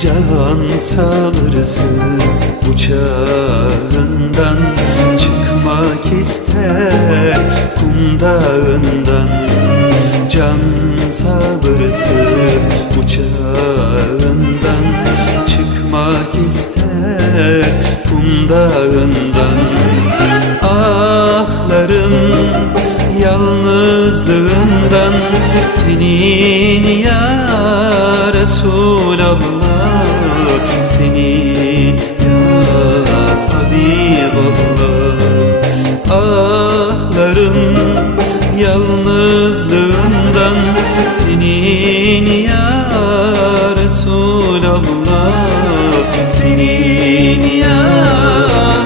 Can sabırsız uçağından Çıkmak ister. Kum dağından Can sabırsız uçağından yalnızlığından Senin ya Resulallah Senin ya Habiballah. Ahlarım yalnızlığından Senin ya Resulallah Senin ya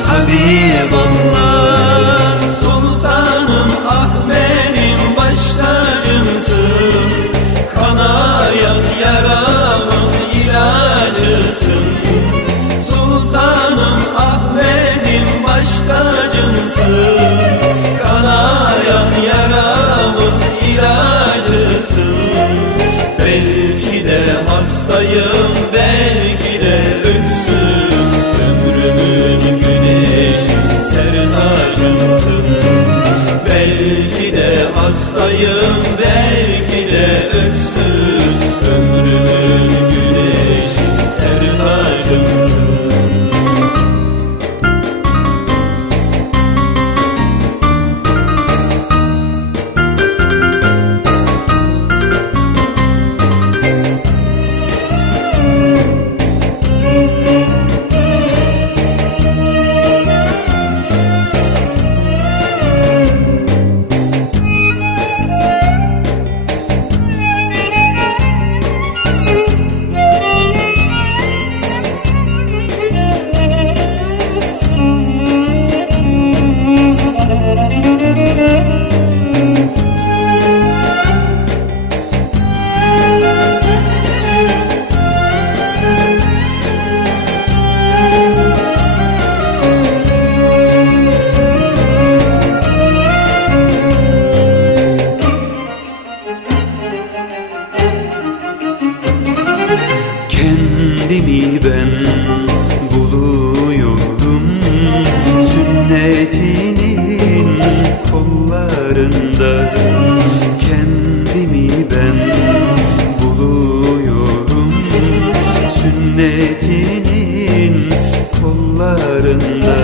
Habiballah Kanayan yaramın ilacısın Belki de hastayım belki de öksüz Ömrümün güneşi sertacımsın Belki de hastayım belki de buluyorum. Sünnetinin kollarında Kendimi ben buluyorum. Sünnetinin kollarında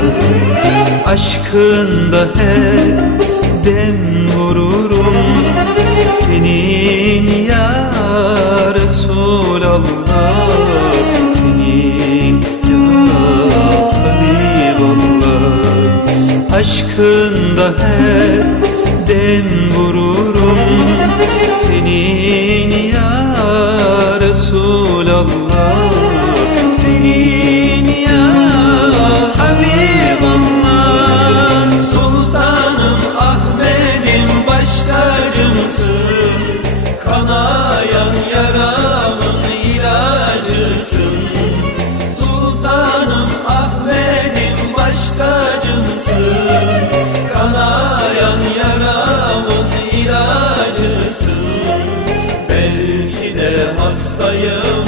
Aşkında hep dem vururum. Senin ya Resulallah Aşkında hep dem vururum. Senin ya Resulallah Senin ya Habiballah Sultanım Ahmet'im baş tacımsın Kanayan yaramın ilacısın ilacısın Belki de hastayım